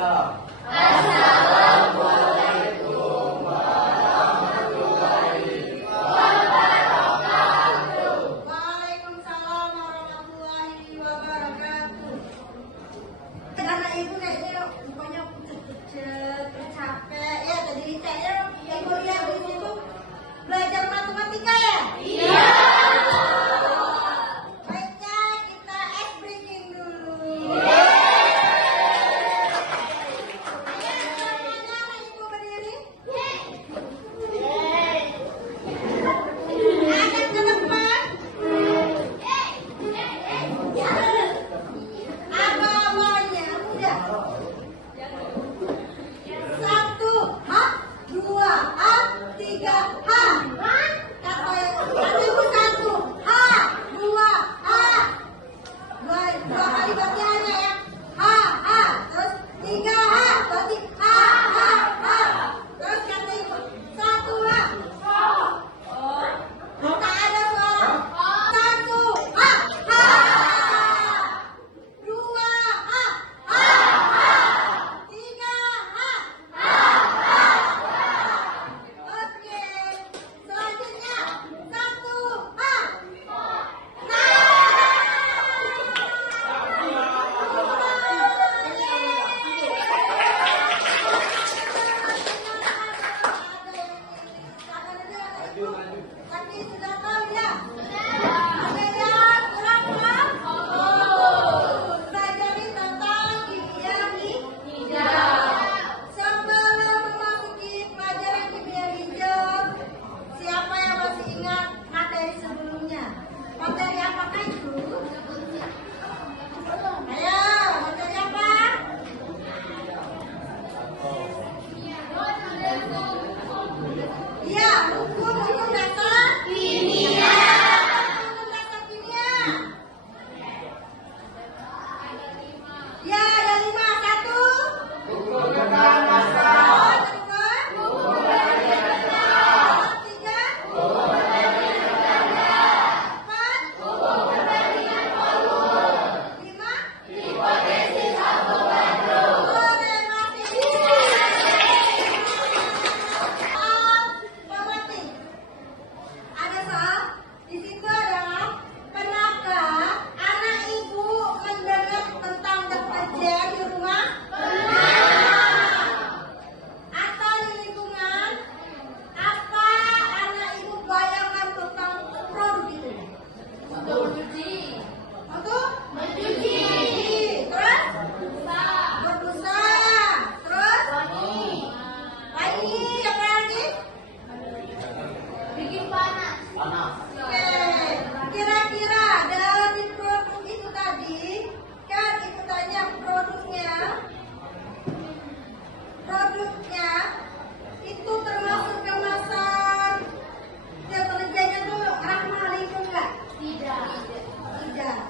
Waalaikumsalam warahmatullahi wabarakatuh. Karena ibu kayaknya pokoknya pucet, capek ya tadi dicek yang kuliah di situ belajar matematika ya? Iya. Baiknya kita ice breaking dulu. Semuanya ibu berdiri. Angkat ke depan. Apa-apanya udah. 1 H 2 A 3 H. Kata ibu 1 H 2 A. Dua kali berarti hanya ya. H terus 3 H berarti H. Terus kata ibu 1 H. Tak ada suara. 1 H. 2 H. 3 H. Oke. Selanjutnya 1 H. Tapi sudah tahu ya? Ada yang kurang paham? Pelajari tentang kimia hijau. Sebelum memasuki pelajaran kimia hijau, siapa yang masih ingat materi sebelumnya? Materi apakah itu? Ayo, materi apa? Iya, hukum dasar kimia. Hukum dasar kimia. Ya, ada 5. 1. Hukum tentang dasar. 2. Hukum tentang 3. Hukum tentang 4. Hukum perbandingan volume. 5. Hipotesis Avogadro. Relasi. Pemetik. Ada soal di situ adalah kenapa anak ibu mendengar tentang deterjen di rumah? Atau di lingkungan? Apa anak ibu bayangkan tentang produk itu? Untuk mencuci. Untuk mencuci. Terus? Berbusa. Terus? Wangi. Apa lagi? Bikin panas. Oke. Kira-kira dari produk itu tadi, kan itu tanya produknya itu termasuk kemasan deterjennya itu ramah lingkungan nggak? Tidak.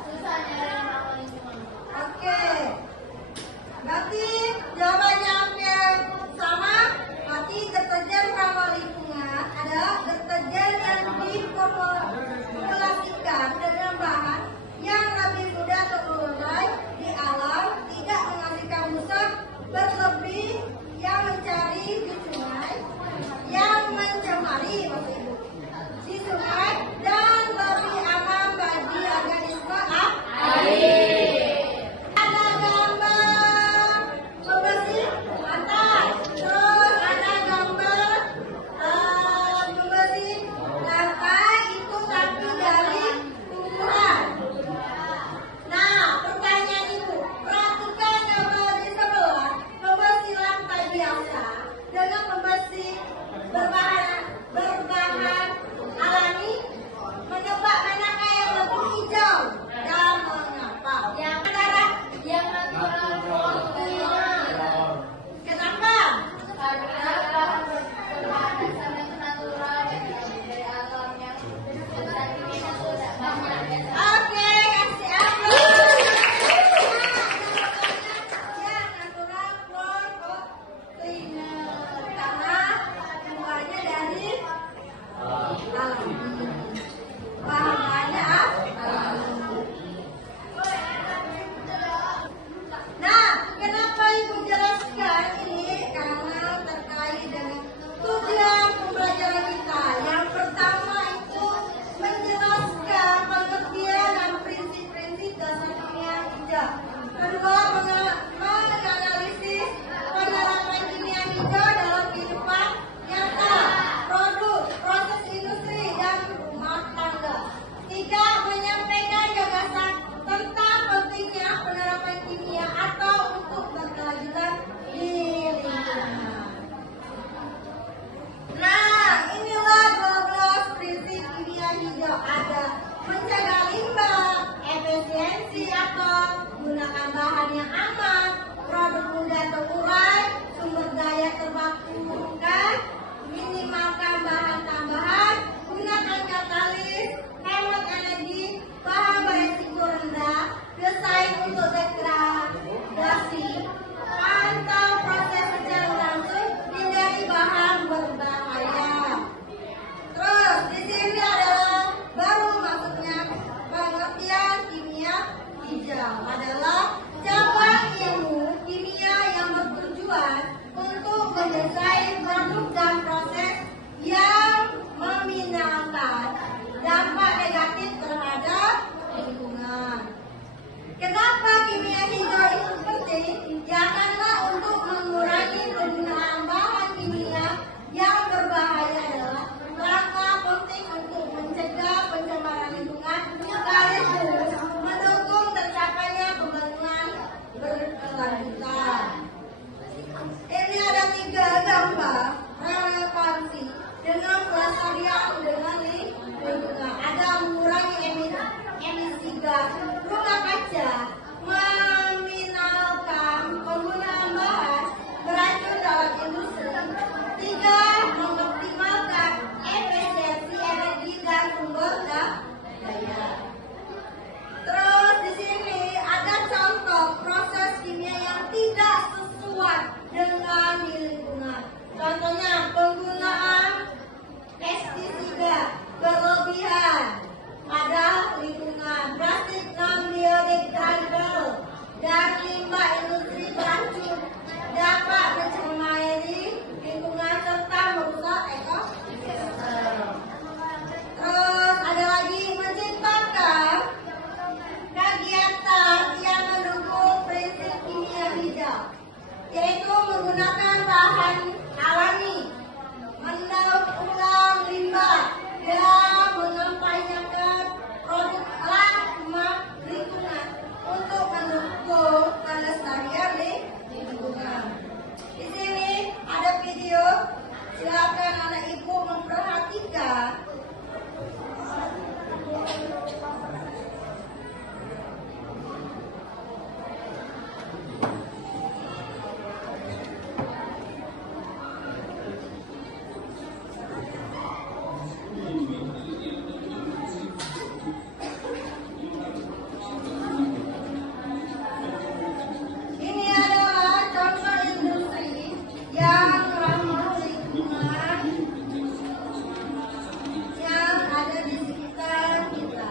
Susah nyari ramah lingkungan. Oke. Berarti jawabannya hampir sama. Berarti deterjen ramah lingkungan adalah deterjen yang diformulasikan dengan bahan yang lebih mudah terurai di alam, tidak menghasilkan rusak berlebih yang mencari di sungai, yang mencemari di sungai dan lebih aman bagi organisme air. Ada gambar pembersih pantai, terus ada gambar pembersih lantai itu tapi dari tumbuhan. Nah, pertanyaan ibu, perhatikan gambar di sebelah pembersih lantai biasa dengan pembersih berbahan alami. Menebak manakah yang lebih hijau dan mengapa? Antara yang natural kenapa? Karena berbahan dasar yang natural dari alam yang Oke, kasih aplaus. Yang natural protein karena semuanya fasilitator, gunakan bahan yang aman, produk mudah terurai, sumber daya terbarukan, minimalkan bahan tambahan, gunakan katalis, hemat energi, bahan beresiko rendah, desain untuk degradasi, pantau proses secara langsung, hindari bahan berbahaya. Terus di sini adalah baru maksudnya pengertian kimia hijau adalah cabang ilmu kimia yang bertujuan untuk mendesain produk dan proses yang meminimalkan dampak negatif terhadap lingkungan. Kenapa kimia hijau itu penting? Ya karena untuk mengurangi penggunaan bahan kimia yang berbahaya adalah langkah penting untuk mencegah pencemaran lingkungan sekaligus mendukung tercapainya pembangunan berkelanjutan. Ini ada 3 gambar relevansi dengan pelestarian dengan lingkungan. Ada mengurangi emisi gas rumah kaca, meminimalkan penggunaan bahan beracun dalam industri. 3. Mengoptimalkan efisiensi energi dan sumber daya. Terus di sini ada contoh proses kimia yang tidak sesuai dengan lingkungan. Contohnya penggunaan pestisida berlebihan pada lingkungan, plastik non-biodegradable, dan limbah industri beracun dapat mencemari lingkungan serta merusak ekosistem. Terus ada lagi menciptakan kegiatan yang mendukung prinsip kimia hijau, yaitu menggunakan bahan alami, mendaur ulang limbah, dan menyampaikan produk ramah lingkungan untuk mendukung kelestarian lingkungan. Di sini ada video, silakan anak ibu memperhatikan. Ini adalah contoh industri yang ramah lingkungan yang ada di sekitar kita.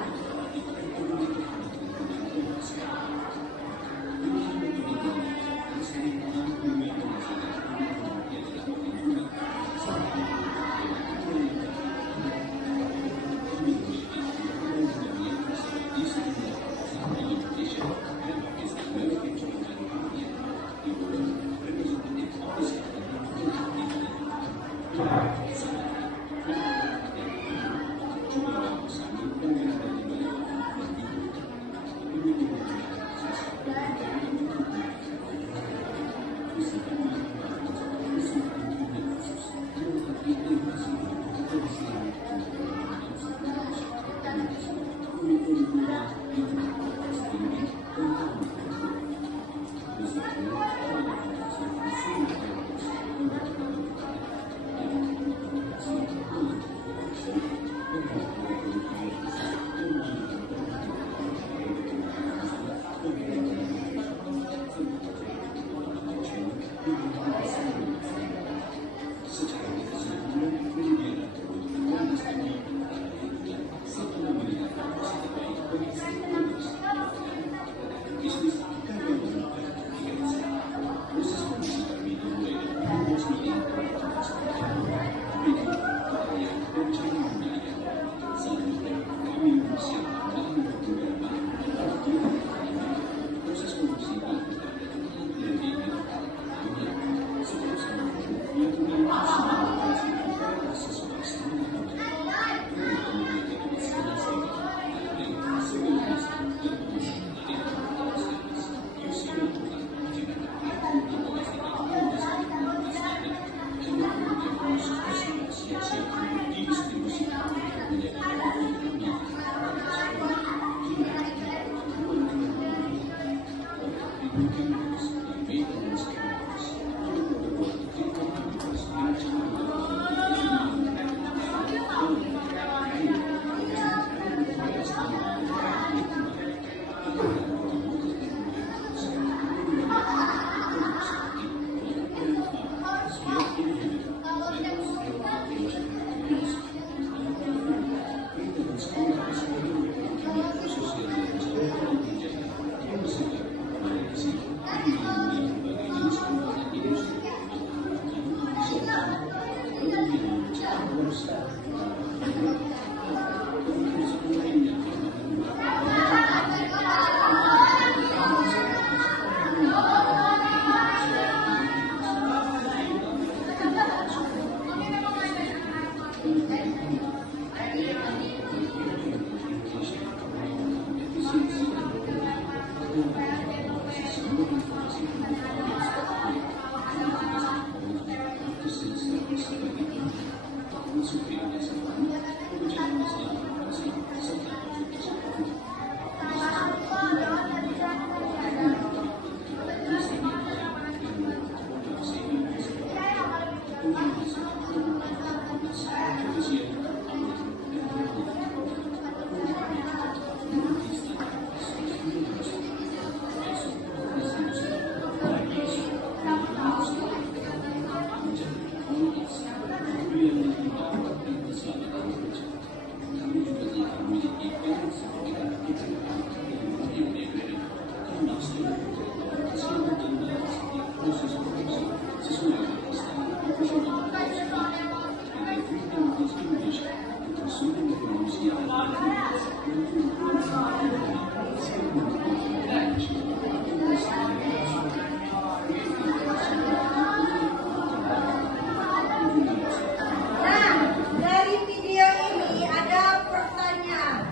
Nah, dari video ini ada pertanyaan.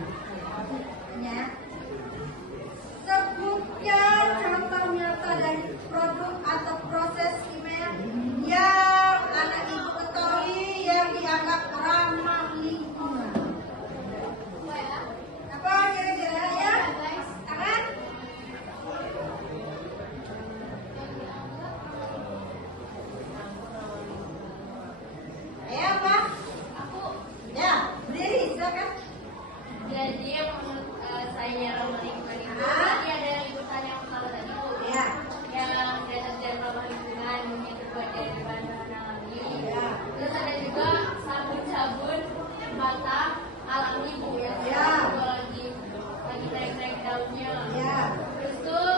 Ya. Sebutkan contoh nyata dari produk atau proses kimia yang anak ibu ketahui yang dianggap ramah lingkungan. Apa kira-kira ya? Tangan? Ayo apa? Ya, berdiri silakan. Jadi yang menurut saya ramah lingkungan itu tadi ada liputan yang pertama tadi Bu, Ya. yang deterjen ramah lingkungan yang terbuat dari bahan-bahan alami. Ya. Terus ada juga sabun-sabun bata alami Bu yang Ya. lagi naik-naik daunnya. Ya. Terus tuh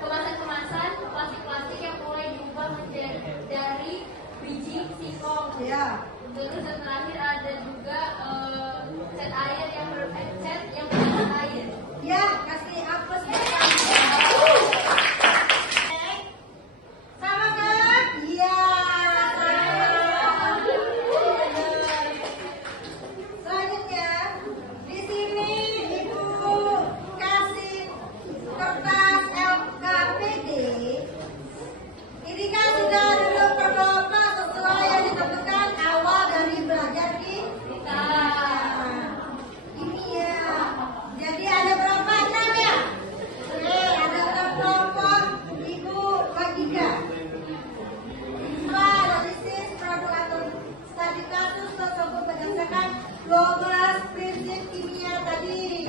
kemasan-kemasan plastik-plastik yang mulai diubah menjadi dari biji singkong. Ya. Terus yang terakhir ada juga cat air yang cat yang berwarna air. Ya, kasih hapus. Sama kan? Iya. Selanjutnya, di sini Ibu kasih kertas LKPD. Ini kan sudah dulu berdoa sesuai yang ditentukan awal dari belajar kita. Ini ya. Jadi ada berapa? 6 ya? Oke, ada 6 kelompok. Ibu bagikan. Analisis produk atau studi kasus tersebut berdasarkan 12 prinsip kimia tadi.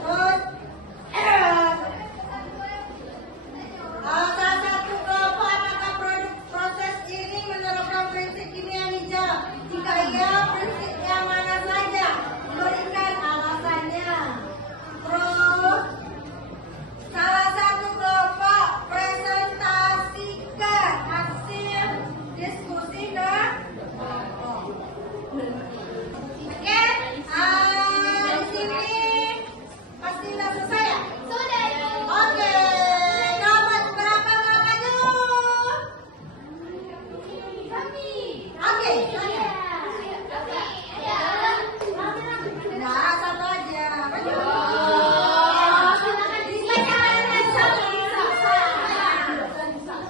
Terus salah satu kelompok apakah produk proses ini menerapkan prinsip kimia hijau? Jika iya, prinsip yang mana saja? Berikan alasannya. Terus salah satu kelompok presentasikan hasil diskusi ke kelompok. Oke, di sini pasti sudah selesai ya? Sudah. Oke, nomor berapa namanya? Kami. Oke, saya. Nah, satu aja.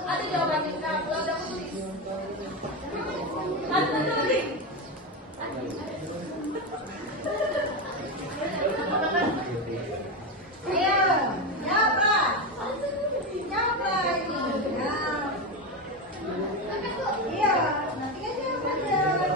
Ada jawabannya kan? Udah aku tulis. Aku tulis. Ayo, jawablah. Jawablah ini. Nah. Iya, nanti aja jawab aja.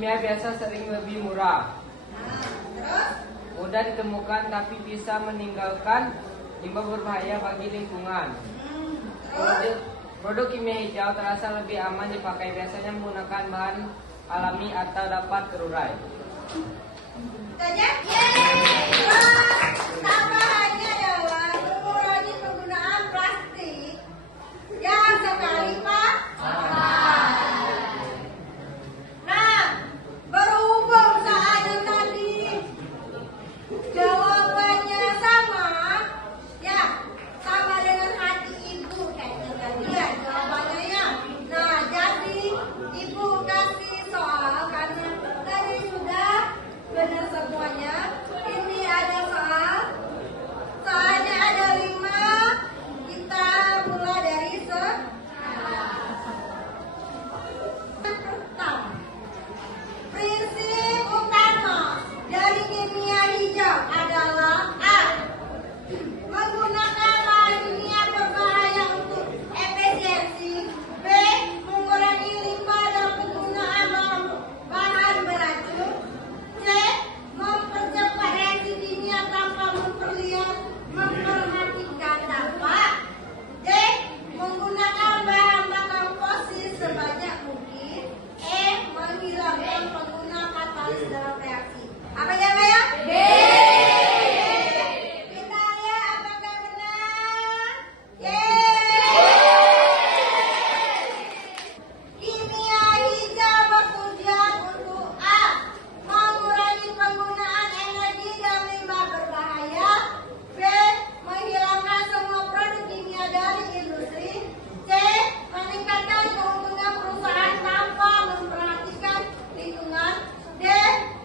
kimia biasa sering lebih murah. Nah, terus? Mudah ditemukan tapi bisa meninggalkan limbah berbahaya bagi lingkungan. Terus? Produk kimia hijau terasa lebih aman dipakai, biasanya menggunakan bahan alami atau dapat terurai. Saja? Terus, tambahannya adalah mengurangi penggunaan plastik yang sekali pakai. Nah, berhubung saatnya tadi jawabannya sama, ya sama dengan hati ibu kayaknya tadi ya jawabannya ya. Nah, jadi ibu kasih soal karena tadi sudah benar semuanya. Ini ada soal, soalnya ada 5. Kita mulai dari pertama. Prinsip utama dari kimia hijau adalah A. Menggunakan bahan kimia berbahaya untuk efisiensi. B. Mengurangi limbah dan penggunaan bahan beracun. C. Mempercepat reaksi kimia tanpa memperhatikan dampak. D. Menggunakan bahan bakar fosil sebanyak mungkin. E. Menghilangkan pengguna katalis dalam reaksi. Apa ya, Pak ya? B. Kita lihat apakah benar. Kimia hijau bertujuan untuk A. Mengurangi penggunaan energi dan limbah berbahaya. B. Menghilangkan semua produk kimia dari industri. C. Meningkatkan keuntungan perusahaan tanpa memperhatikan lingkungan. D.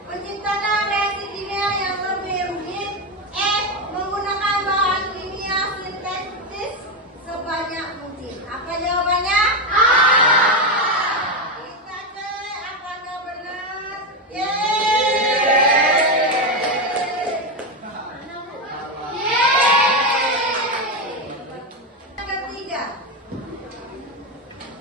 Menciptakan reaksi kimia yang lebih rumit. E. Menggunakan bahan kimia sintetis sebanyak mungkin. Apa jawabannya? A. Kita cek apakah benar. Ketiga,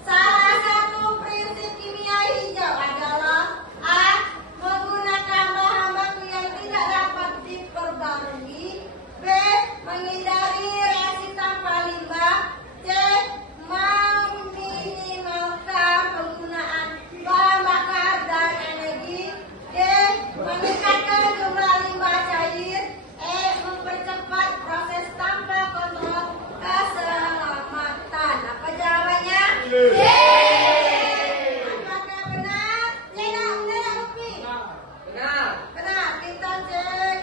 salah satu prinsip kimia hijau adalah A. Menggunakan bahan baku yang tidak dapat diperbarui. B. Menghindari reaksi tanpa limbah. C. Meminimalkan penggunaan bahan bakar dan energi. D. Meningkatkan jumlah limbah cair. E. Mempercepat proses tanpa kontrol keselamatan. Apa jawabannya? D. Apakah benar? Benar, benar, Lutfi? Benar. Benar, kita cek.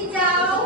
hijau